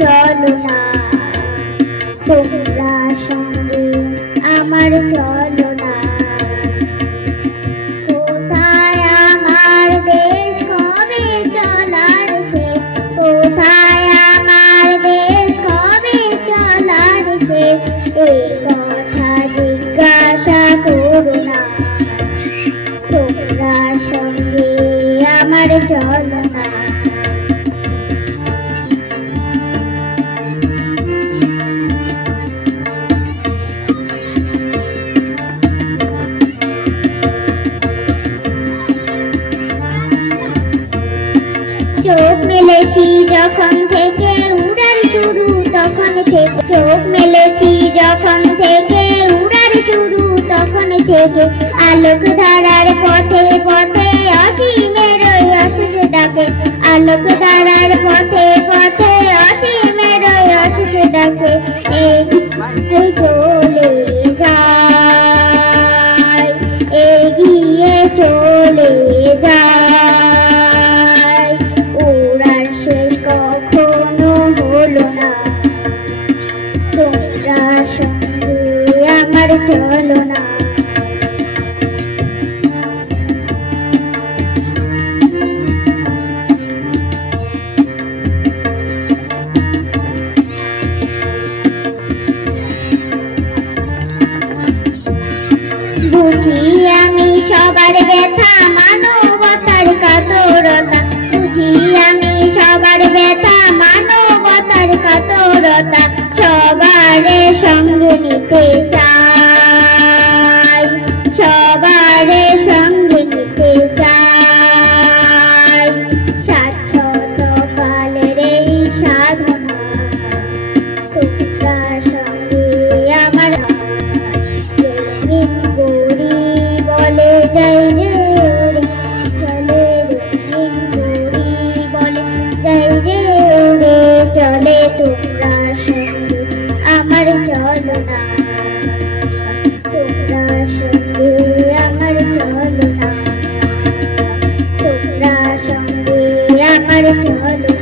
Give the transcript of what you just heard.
চলো না তোমরা সঙ্গে আমার, চলো না। কোথায় আমার দেশ, কবে চলার শেষ? কোথায় আমার দেশ, কবে চলার শেষ? এই কথা জিজ্ঞাসা করো না তোমরা সঙ্গে আমার, চলো না। চোখ মেলেছি যখন থেকে উড়ার শুরু, তখন থেকে চোখ মেলেছি যখন থেকে উড়ার শুরু, তখন থেকে আলোক ধারার পথে পথে অসীমের অশেষ ডাকে, আলোক ধারার পথে পথে অসীমের অশেষ ডাকে। এগিয়ে চলে যায়, এগিয়ে চলে যায়, ওড়ার শেষ কখনো হলো না তোমরা সঙ্গে আমার, চলো না। বুঝি আমি সবার ব্যথা, মানবতার কাতরতা, বুঝি আমি সবার ব্যথা, মানবতার কাতরতা, সবার সঙ্গে নিতে চাই, সবার সঙ্গে নিতে চাই। 60 কালের এই সাধনা তোমরা সঙ্গে আমার, বলে যাই যে চলে, রঙিন গড়ি বলে যাই যে উড়ে চলে তোমরা সঙ্গে আমার, চলো না তোমরা সঙ্গে আমার, চলো না তোমরা সঙ্গে আমার, চলো।